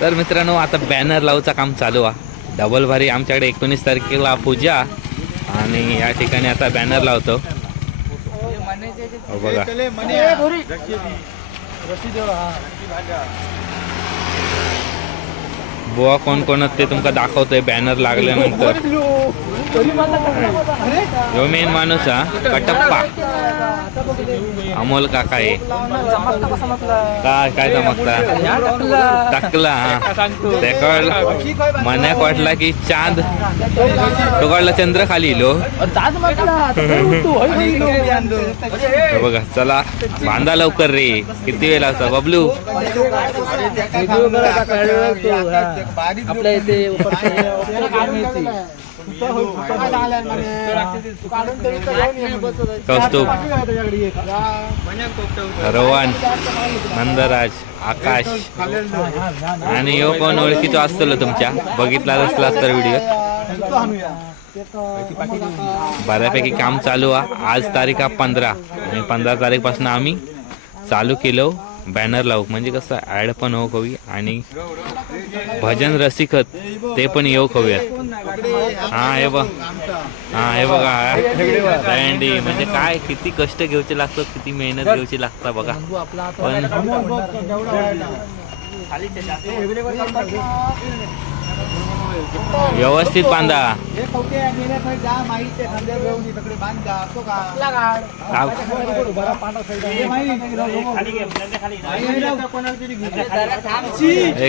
तर मित्रांनो आता बॅनर लावूचा काम चालू आहे. डबल भारी आमच्याकडे 19 तारखेला पूजा आणि या ठिकाणी आता बॅनर लावतो. बघा बुवा कोण कोण ते तुमका दाखवतोय बॅनर लागल्यानंतर. जो मेन माणूस हा कटप्पा अमोल काका आहे. काय काय चमकता टाकला ते कळलं. मन्याक वाटला की चांद तो कळला चंद्र खाली इलो. बघा चला बांधा लवकर रे, किती वेळ लागतो बबलू. आपल्या इथे कौस्तुभ, रोहन, नंदराज, आकाश आणि यो कोण ओळखीचो असतो तुमच्या, बघितला असला तर व्हिडिओ. बऱ्यापैकी काम चालू आहे. आज तारीख 15 आणि 15 तारीखपासून आम्ही चालू केलो बॅनर लावू. म्हणजे कसं ॲड पण होऊ हवी आणि भजन रसिकत ते पण येऊ हवे. हा हे बघ, हा हे बघा बँडी म्हणजे काय किती कष्ट घ्यायचे लागतात, किती मेहनत घ्यायची लागतात बघा. पण व्यवस्थित बांधा.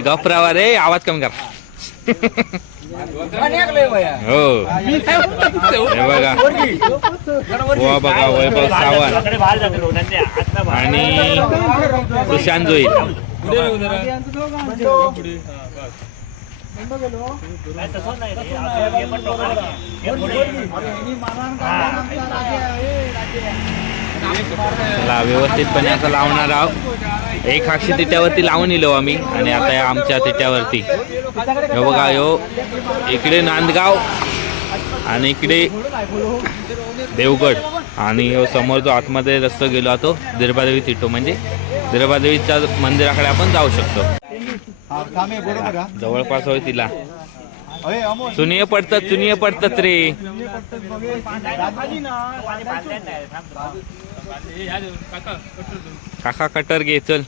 गपरावा रे, आवाज कमी कर. हो हे बघा बुवा बघा, वैभव सावंत आणि सुशांत जोईल. चला व्यवस्थितपणे असं लावणार आहोत. एक हाक्षी तिट्यावरती लावून इलो आम्ही आणि आता या आमच्या तिट्यावरती हे बघा. यो इकडे नांदगाव आणि इकडे देवगड आणि समोर जो आतमध्ये रस्ता गेलो तो दिरबादेवी तिटो, म्हणजे दिरबादेवीच्या मंदिराकडे आपण जाऊ शकतो. जवळपास होय तिला चुनिये पडतात रे. काका कटर घे चल.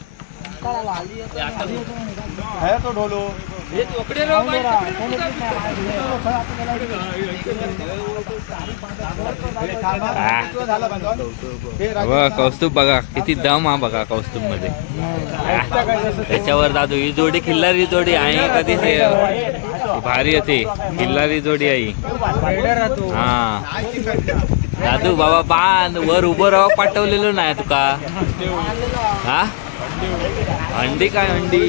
कौस्तुभ बघा किती दम हा बघा कौस्तुभ मध्ये. त्याच्यावर दादू ही जोडी खिल्लारी जोडी आहे, कधीच भारी येते खिल्लारी जोडी आहे. हा दादू बाबा बांध वर उभं राहा, पाठवलेलो नाही तुका. हा अंडी काय अंडी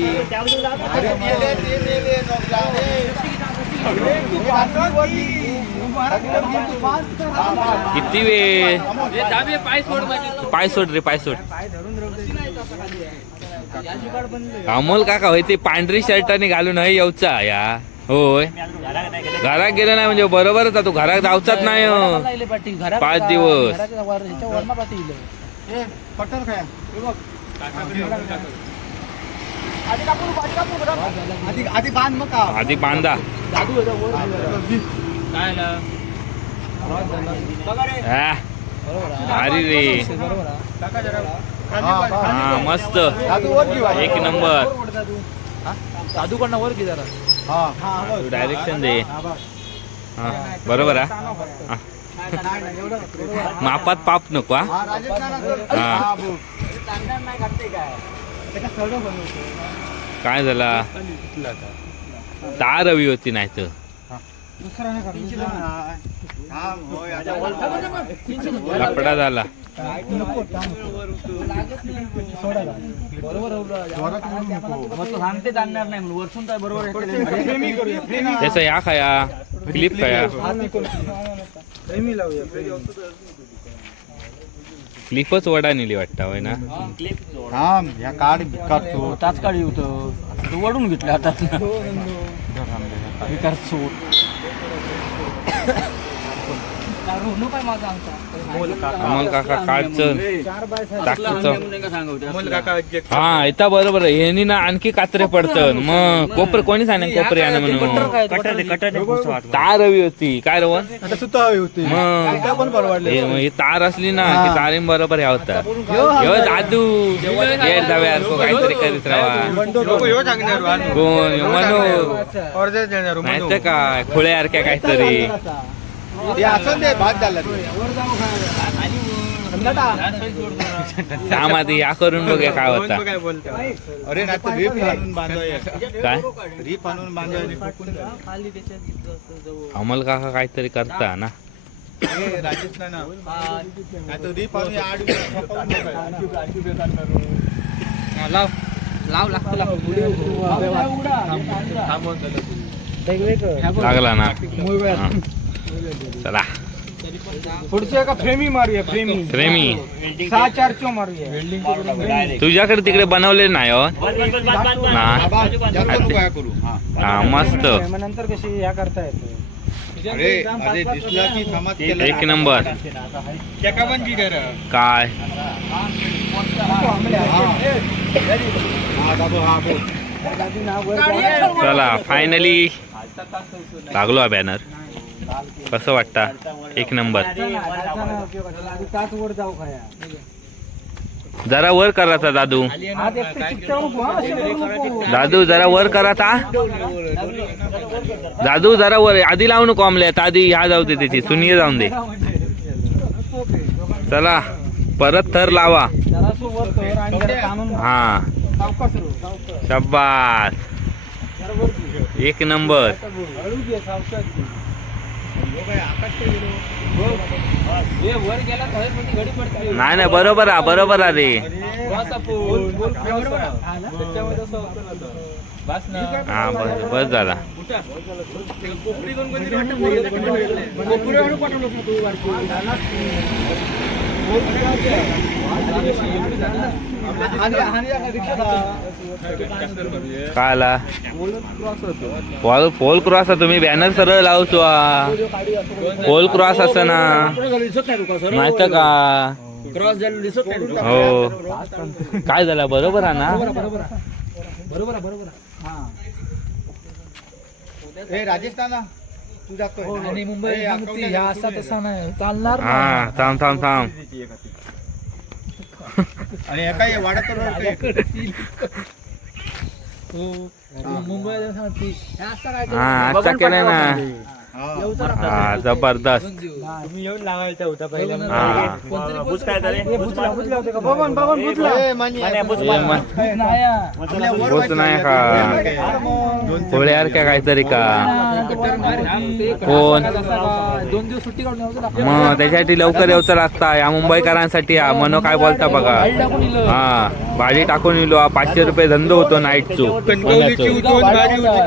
किती वेळ. पाय सोड रे, पाय सोड. अमोल काका होय ते पांढरी शर्टाने घालून हय येऊचा या. होय घरात गेलं नाही म्हणजे बरोबरच तू घरात जाऊचाच नाही 5 दिवस. आधी बांधा. भारी रे. हा मस्त एक नंबर. दादू कडनं वर की जरा. तू डायरेक्शन दे. हा बरोबर आहे. मापात पाप नको. हा काय झाला तार हवी होती नाही तर लपडा झाला. त्याचा या खाया क्लिप खाया क्लिपच वडा नेली वाटतं होय ना. या कार्ड भिकारचो त्याच काळी होतं वडून घेतलं हातात भिकारचो. अमोल काका काढचं टाकचं हा इथं बरोबर आहे. ह्यांनी ना आणखी कात्रे पडतं मग कोपरे कोणी सांग कोपरे आणा म्हणून तार हवी होती काय रवण मग हे तार असली ना की तारीम बरोबर ह्या होता यो दादू येर जाऊया काहीतरी करीत राहा कोण म्हणू माहित काय खुळ्यासारख्या काहीतरी त्यामध्ये या करून बघूया काय होता अरे काय रीप आणून अमोल काका काहीतरी करता ना राजस्थान रीप लागला ना हा. चला पुढच्या का फ्रेमी मारूया फ्रेमी 6-4 मारूया तुझ्याकडे तिकडे बनवले नाही हो ना हा मस्त नंतर कशी ह्या करता येते एक नंबर काय चला फायनली लागलो हा बॅनर कसं वाटता एक नंबर जरा वर करायचा दादू दादू जरा वर करायचा दादू जरा वर आधी लावू नको आमल्यात आधी ह्या जाऊ दे त्याची सुनिये जाऊन दे चला परत थर लावा हा शाबास एक नंबर नाही नाही बरोबर आहे बरोबर आहे रे हा बस झाला काय आला पोल क्रॉस तुम्ही बॅनर सरळ लावतो पोल क्रॉस असं ना माहित का हो काय झालं बरोबर आहे ना राजस्थान आणि मुंबई ह्या असा तसा नाही चालणार हा थांब थांब थांब आणि एका वाढत मुंबई हा अच्छा केलंय ना हा जबरदस्त तुम्ही येऊन लावायचा होता पहिला हा बोच नाही का पोळ्यासारख्या काहीतरी का कोण 2 दिवस सुट्टी काढून मग त्याच्यासाठी लवकर यायचं लागता या मुंबईकरांसाठी हा मनो काय बोलता बघा हा भाजी टाकून इलो 500 रुपये धंदो होतो नाईटचो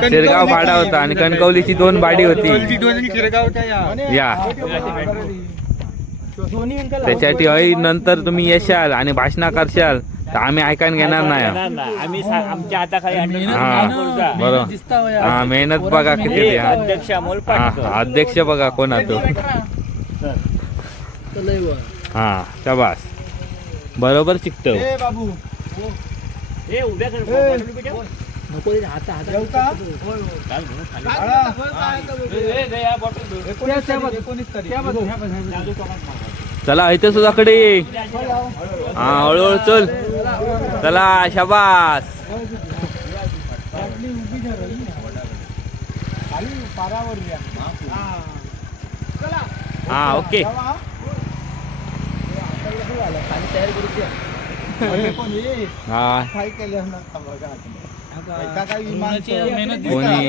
शिरगाव भाडा होता आणि कणकवलीची 2 भाडी होती या त्याच्यासाठी हई नंतर तुम्ही येशाल आणि भाषणा करशाल तर आम्ही ऐकायला घेणार नाही आमच्या हाताखाली हा बरोबर हा मेहनत बघा किती अध्यक्ष बघा कोणा तो हा शाबास बरोबर शिकतो बाबू चला इथे सुद्धा कडे हा हळूहळू चल चला शाबास हा ओके हा कोणी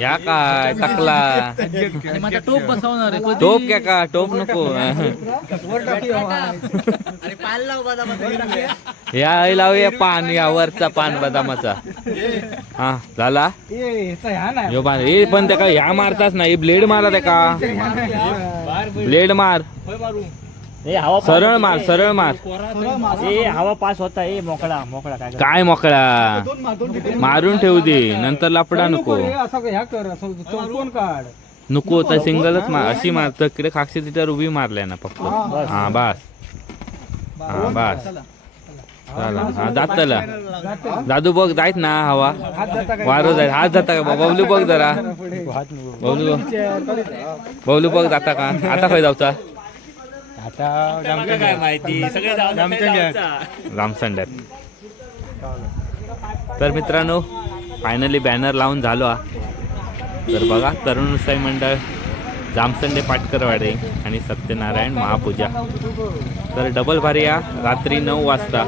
या काय टाकला टोप बसवणार टोप क्या का टोप नको या लावूया पान या वरचा पान बदामाचा हा झाला यो बार हे पण त्या का ह्या मारताच नाही ब्लेड मारा त्या का ब्लेड मार सरळ मार सरळ मार हवा पास होता मोकळा मोकळा काय मोकळा मारून ठेवू दे नंतर लपडा नको असं ह्या कर असं चौकोन काढ नको तर सिंगलच मार, अशी मारतं इकडे खाकशी तिथे उभी मारल्या ना फक्त. हा बस, हा बस चला. हा जातला दादू बघ जायत ना हवा वारो जायत. हात जाता का बबलू बघ जरा, बबलू बघ जाता का. आता खंय जाऊचा काय माहिती सगळे रामसंड्यात. तर मित्रांनो फायनली बॅनर लावून झालो हा. तर बघा तरुण उत्साही मंडळ जामसंडे पाटकरवाडे आणि सत्यनारायण महापूजा. तर डबल भारी या रात्री 9 वाजता.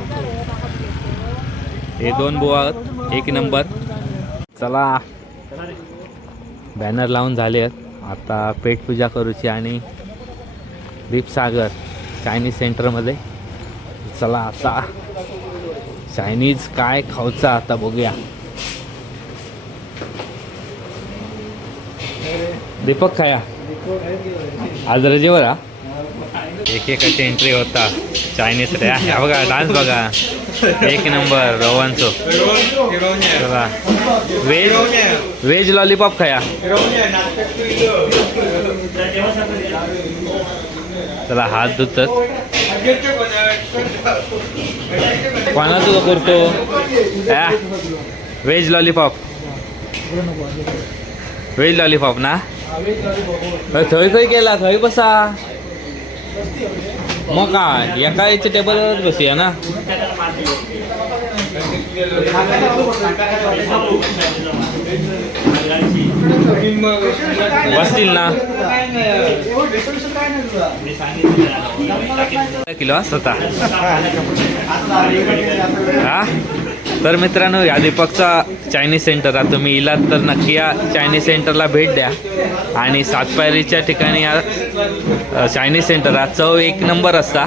हे 2 बुवा एक नंबर. चला बॅनर लावून झाले आहेत. आता पेटपूजा करूची आणि दीपसागर चायनीज सेंटरमध्ये. चला आता चायनीज काय खाऊचा आता बघूया. दीपक खाया आज रजेवर हा. एकेकाची एंट्री होता चायनीज रे. ह्या बघा डान्स बघा एक नंबर रोहनचो. चला व्हेज लॉलीपॉप खाया. चला हात धुतात. कोणा तुझं करतो व्हेज लॉलीपॉप. व्हेज लॉलीपॉप ना थंय खंय केला थंय बसा. मग काय एका याच्या टेबलवरच बसूया ना. बसतील ना किलो स्वतः. हा तर मित्रांनो या दीपकचा चायनीज सेंटर आहे. तुम्ही इलात तर नक्की या चायनीज सेंटरला भेट द्या. आणि सातपायरीच्या ठिकाणी या चायनीज सेंटर आहे. चव एक नंबर असता.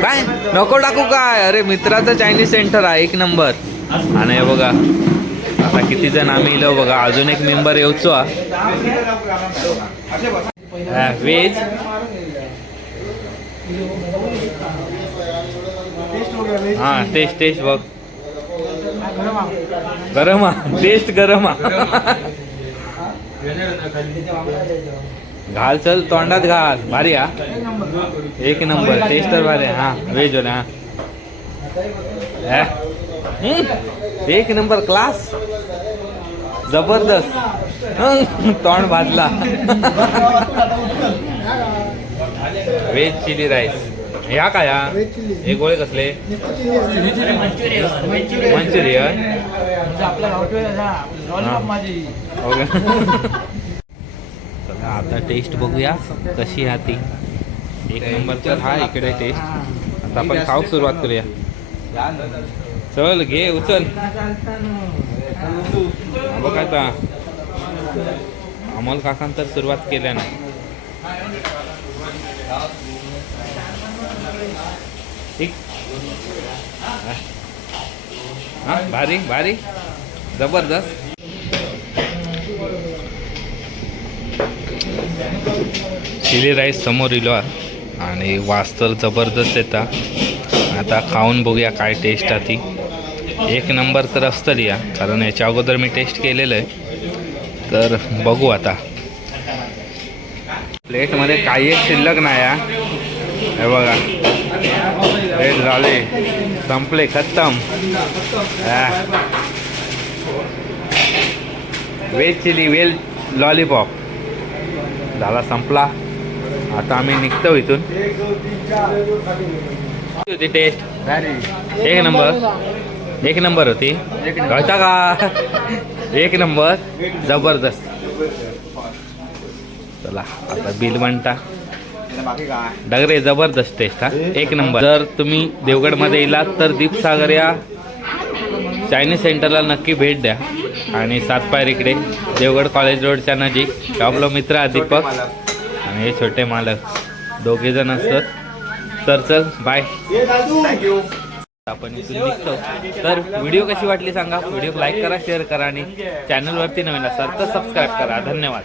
काय नको टाकू काय. अरे मित्राचं चायनीज सेंटर आहे एक नंबर. आणि हे बघा आता किती जण आम्ही इलो बघा. अजून एक मेंबर येऊचो व्हेज. हा टेस्ट बघ गरम टेस्ट गरम घाल चल तोंडात घाल. भारी हा एक नंबर टेस्ट तर भारी. हा व्हेज ना एक नंबर क्लास जबरदस्त. तोंड भाजला. Veg chilli rice. ह्या काय हे गोळे कसले मंचुरियन. आता टेस्ट बघूया कशी आहे ती. एक नंबर तर हा इकडे टेस्ट. आता आपण खाऊक सुरुवात करूया. चल घे उचल. बघ आता अमोल काकां तर सुरुवात केल्या ना. ठीक हा भारी भारी जबरदस्त. चिली राईस समोर इलो आणि वास तर जबरदस्त येता. आता खाऊन बघूया काय टेस्ट आहे ती. एक नंबर तर असतली या कारण याच्या अगोदर मी टेस्ट केलेलं आहे. तर बघू आता. प्लेटमध्ये काही एक शिल्लक नाही. हे बघा रेट झाले संपले खत्म. व्हेज चिली व्हेज लॉलीपॉप झाला संपला. आता आम्ही निघतो इथून. होती टेस्ट एक नंबर होती. कळता का एक नंबर जबरदस्त. चला आता बिल म्हणता डगरे जबरदस्त टेस्ट हा एक नंबर. जर तुम्ही देवगडमध्ये येलात तर दीपसागर या चायनीज सेंटरला नक्की भेट द्या. आणि सातपायर इकडे देवगड कॉलेज रोडच्या नजीक आपला मित्र आहे दीपक आणि हे छोटे मालक दोघे जण असतात. तर चल बाय. आपण इथून निघतो. तर व्हिडिओ कशी वाटली सांगा. व्हिडिओ लाईक करा शेअर करा आणि चॅनलवरती नवीन असाल तर सबस्क्राईब करा. धन्यवाद.